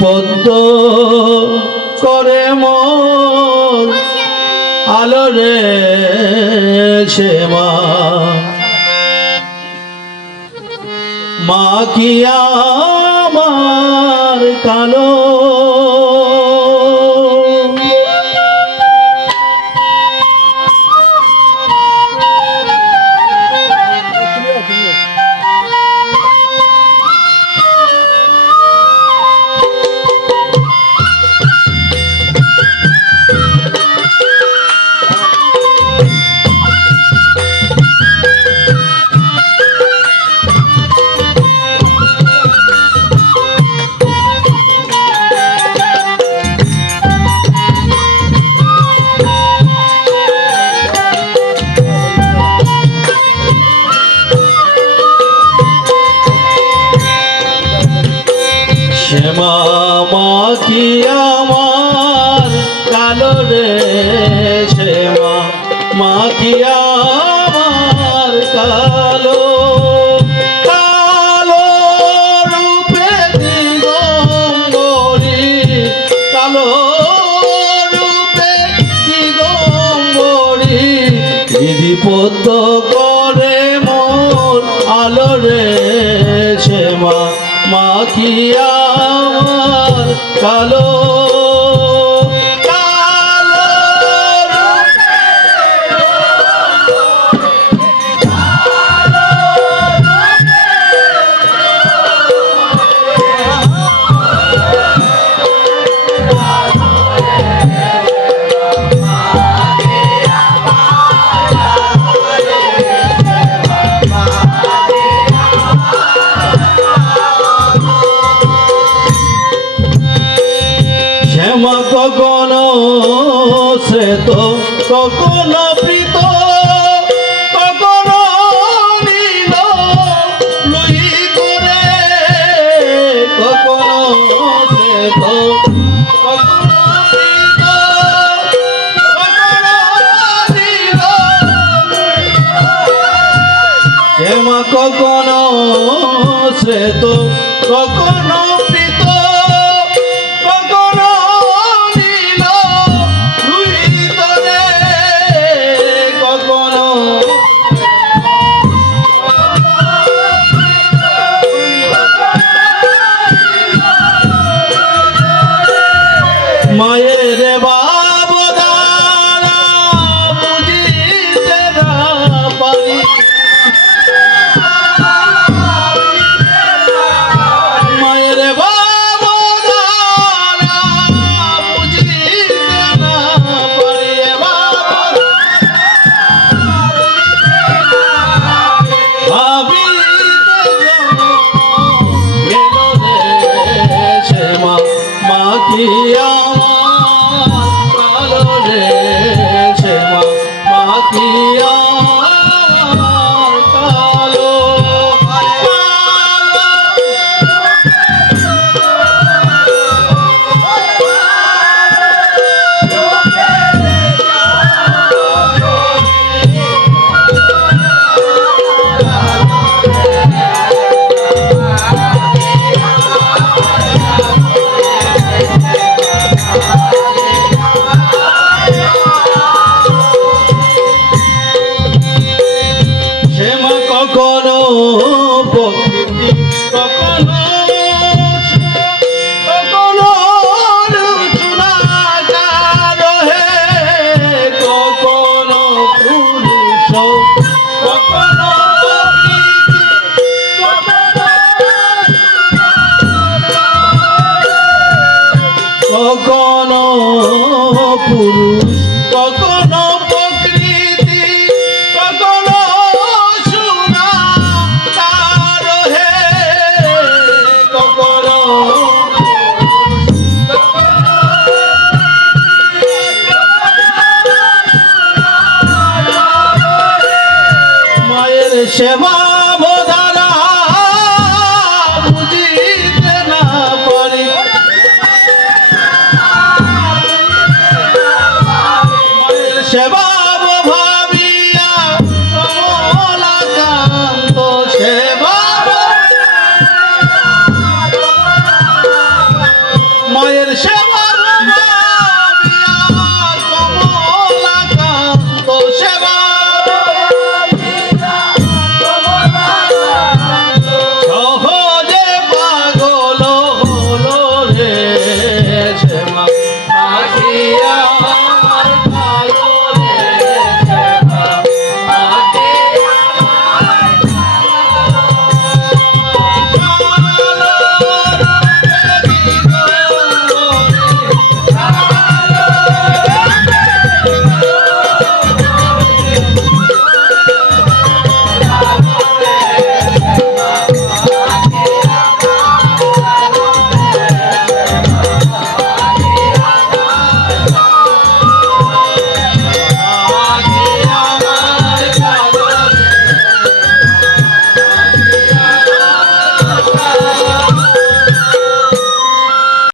পদ্ম করে মন আলো রে শ্যামা মা কি আমার কালো কি আমার কালো রে মা। কি আমার কালো কালো রূপে দিগম্বরী। কালো রূপে দিগম্বরী। করে মোর আলো রে শ্যামা মা। কি আমার কালো প্রীত কখনো প্রীত কখনো নীল শ্যামা কখনো মায়ের বাব বুঝিতে না পারি মায়ের বাবা বুঝিতে না পারি শ্যামা মা কি কখনো শ্যামা বোধারা বুঝিতে না পারি। শ্যামা